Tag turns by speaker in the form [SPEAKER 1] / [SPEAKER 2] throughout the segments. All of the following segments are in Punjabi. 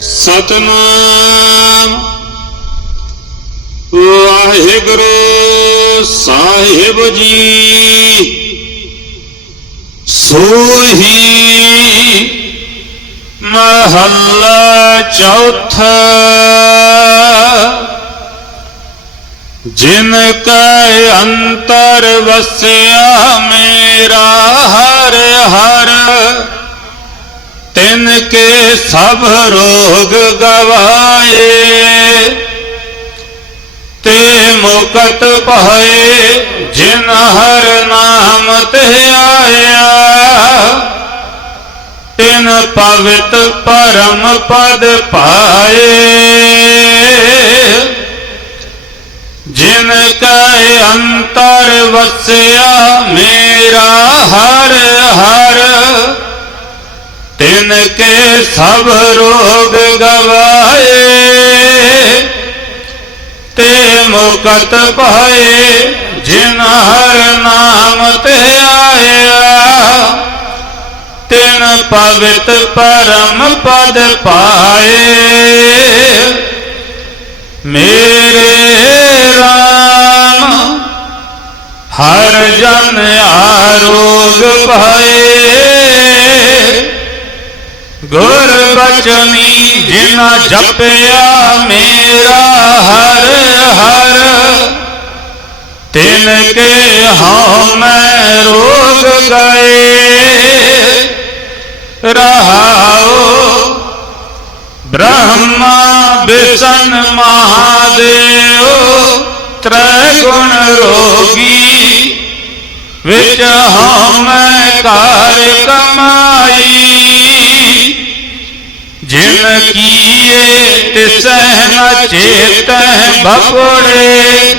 [SPEAKER 1] ਸਤਨਾਮ। ਵਾਹਿਗੁਰੂ ਸਾਹਿਬ ਜੀ ਸੋਹੀ ਮਹੱਲਾ ਚੌਥਾ। ਜਿਨ ਕੈ ਅੰਤਰ ਵਸਿਆ ਮੇਰਾ ਹਰ ਹਰ। ਕੇ ਸਭ ਰੋਗ ਗਵਾਏ। ਤੇ ਮੁਕਤ ਪਾਏ ਜਿਨ ਹਰ ਨਾਮ ਤੇ ਆਇਆ। ਤਿਨ ਪਵਿਤ ਪਰਮ ਪਦ ਪਾਏ। ਜਿਨ ਕੈ ਅੰਤਰ ਵਸਿਆ ਮੇਰਾ ਹਰ ਹਰ। ਤਿਨ ਕੇ ਸਭ ਰੋਗ ਗਵਾਏ, ਤੇ ਮੁਕਤ ਭਾਏ ਜਿਨ ਹਰ ਨਾਮ ਤੇ ਆਇਆ। ਤਿਨ ਪਵਿੱਤ ਪਰਮ ਪਦ ਪਾਏ, ਮੇਰੇ ਰਾਮ ਹਰ ਜਨ ਆਰੋਗ ਭਏ ਗੁਰ ਬਚਨੀ ਜਿਨਾ ਜਪਿਆ ਮੇਰਾ ਹਰ ਹਰ, ਤਿਨ ਕੇ ਹਉ ਮੈਂ ਰੋਗ ਗਏ। ਰਹਾਓ ਬ੍ਰਹਮਾ ਬਿਸਨ ਮਹਾਦੇਵ ਤ੍ਰੈ ਗੁਣ ਰੋਗੀ, ਵਿੱਚ ਹਉਮੈ ਕਾਰ ਕਮਾਈ। ਜਿਨ ਕੀਏ ਤਿਸਹਿ ਨ ਚੇਤਹਿ ਬਪੜੇ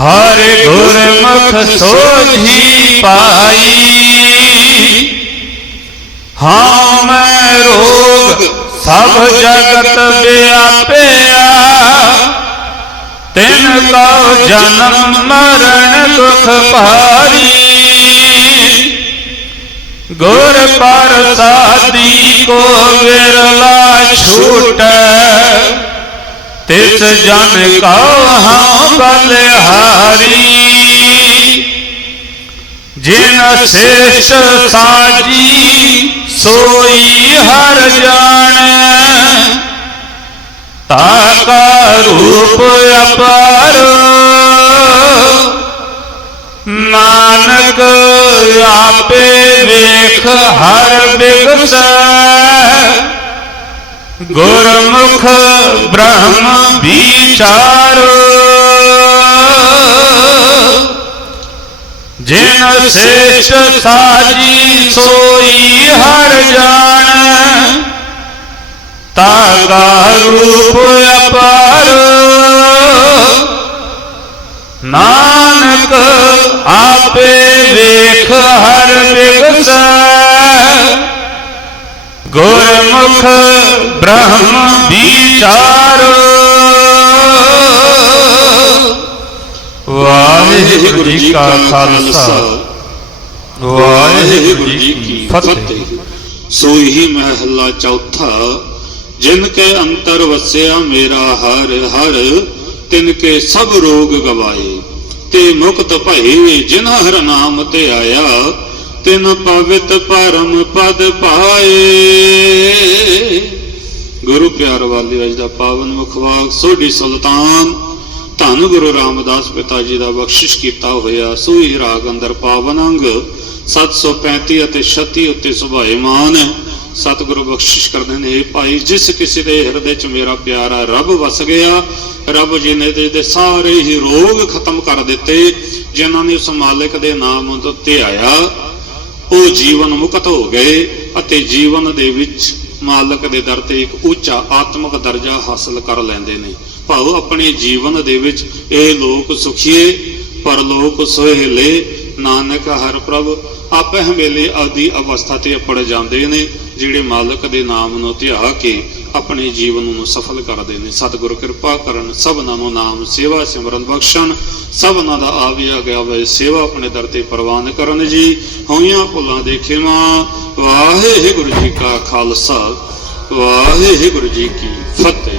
[SPEAKER 1] ਹਰ ਗੁਰਮੁਖ ਸੋਝੀ ਪਾਈ। ਹਾਂ ਮੈਂ ਰੋਗ ਸਭ ਜਗਤ ਵਿਆਪਿਆ ਤਿਨ ਕਉ ਜਨਮ ਮਰਨ ਦੁਖ ਭਾਰੀ। ਗੁਰ ਪ੍ਰਸਾਦੀ ਕੋ ਵਿਰਲਾ ਛੂਟੈ, ਤਿਸ ਜਨ ਕਉ ਹਉ ਬਲਿਹਾਰੀ। ਜਿਨ ਸੇਸ਼ ਸਾਜੀ, ਸੋਈ ਹਰ ਜਾਣੈ। ਤਾਕਾ ਰੂਪ ਅਪਾਰ ਨਾਨਕ ਆਪੇ ਵੇਖ ਹਰ ਬਿਗਸੈ। ਗੁਰਮੁਖ ਬ੍ਰਹਮ ਵਿਚਾਰੋ। ਜਿਨ ਸੇਸ਼ ਸਾਜੀ ਸੋਈ ਹਰ ਜਾਣ। ਤਾਗਾ ਰੂਪ ਬ੍ਰਹਮ ਵਿਚਾਰੋ। ਵਾਹਿਗੁਰੂ ਜੀ ਕਾ ਖਾਲਸਾ। ਵਾਹਿਗੁਰੂ ਜੀ ਕੀ ਫਤਿਹ।
[SPEAKER 2] ਸੋਈ ਮਹੱਲਾ ਚੌਥਾ, ਜਿਨ ਕੇ ਅੰਤਰ ਵਸਿਆ ਮੇਰਾ ਹਰ ਹਰ, ਤਿਨ ਕੇ ਸਭ ਰੋਗ ਗਵਾਏ। ਤੇ ਮੁਕਤ ਭਏ ਜਿਨ ਹਰ ਨਾਮ ਤੇ ਆਇਆ, ਤਿਨ ਪਵਿਤ ਪਰਮ ਪਦ ਪਾਏ। ਗੁਰੂ ਪਿਆਰ ਵਾਲੀ ਅਜ ਦਾ ਪਾਵਨ ਮੁਖਵਾਕ ਸੋਢੀ ਸੁਲਤਾਨ ਧੰਨ ਗੁਰੂ ਰਾਮਦਾਸ ਪਿਤਾ ਜੀ ਦਾ ਬਖਸ਼ਿਸ਼ ਕੀਤਾ ਹੋਇਆ ਸੂਹੀ ਰਾਗ ਅੰਦਰ ਪਾਵਨ ਅੰਗ 735 ਅਤੇ 36 ਉੱਤੇ ਸੁਭਾਏਮਾਨ। ਹੈ ਸਤਿਗੁਰੂ ਬਖਸ਼ਿਸ਼ ਕਰਦੇ ਨੇ, ਭਾਈ ਜਿਸ ਕਿਸੇ ਦੇ ਹਿਰਦੇ 'ਚ ਮੇਰਾ ਪਿਆਰਾ ਰੱਬ ਵਸ ਗਿਆ, ਰੱਬ ਜੀ ਨੇ ਤੇ ਸਾਰੇ ਹੀ ਰੋਗ ਖਤਮ ਕਰ ਦਿੱਤੇ, ਜਿਨ੍ਹਾਂ ਨੇ ਉਸ ਮਾਲਕ ਦੇ ਨਾਮ ਉੱਤੇ ਆਇਆ ਉਹ ਜੀਵਨ ਮੁਕਤ ਹੋ ਗਏ ਅਤੇ ਜੀਵਨ ਦੇ ਵਿੱਚ ਮਾਲਕ ਦੇ ਦਰ ਤੇ ਇੱਕ ਉੱਚਾ ਆਤਮਿਕ ਦਰਜਾ ਹਾਸਲ ਕਰ ਲੈਂਦੇ ਨੇ। ਭਾਉ ਆਪਣੇ ਜੀਵਨ ਦੇ ਵਿੱਚ ਇਹ ਲੋਕ ਸੁਖੀਏ, ਪਰਲੋਕ ਸੋਹਿਲੇ, ਨਾਨਕ ਹਰ ਪ੍ਰਭ, ਆਪੇ ਹਮੇਲੇ ਆਦੀ ਅਵਸਥਾ ਤੇ ਅਪੜ ਜਾਂਦੇ ਨੇ, ਜਿਹੜੇ ਮਾਲਕ ਦੇ ਨਾਮ ਨੂੰ ਧਿਆ ਕੇ ਆਪਣੇ ਜੀਵਨ ਨੂੰ ਸਫਲ ਕਰਦੇ ਨੇ ਸਤਿਗੁਰ ਕਿਰਪਾ ਕਰਨ ਸਭਨਾਂ ਨੂੰ ਨਾਮ ਸੇਵਾ ਸਿਮਰਨ ਬਖਸ਼ਣ। ਸਭਨਾਂ ਦਾ ਆਵਿਆ ਗਿਆ ਵੇ ਸੇਵਾ ਆਪਣੇ ਦਰ ਤੇ ਪ੍ਰਵਾਨ ਕਰਨ ਜੀ। ਹੋਈਆਂ ਭੁੱਲਾਂ ਦੇ ਖਿਮਾ ਵਾਹਿਗੁਰੂ ਜੀ ਕਾ ਖਾਲਸਾ,
[SPEAKER 1] ਵਾਹਿਗੁਰੂ ਜੀ ਕੀ ਫਤਿਹ।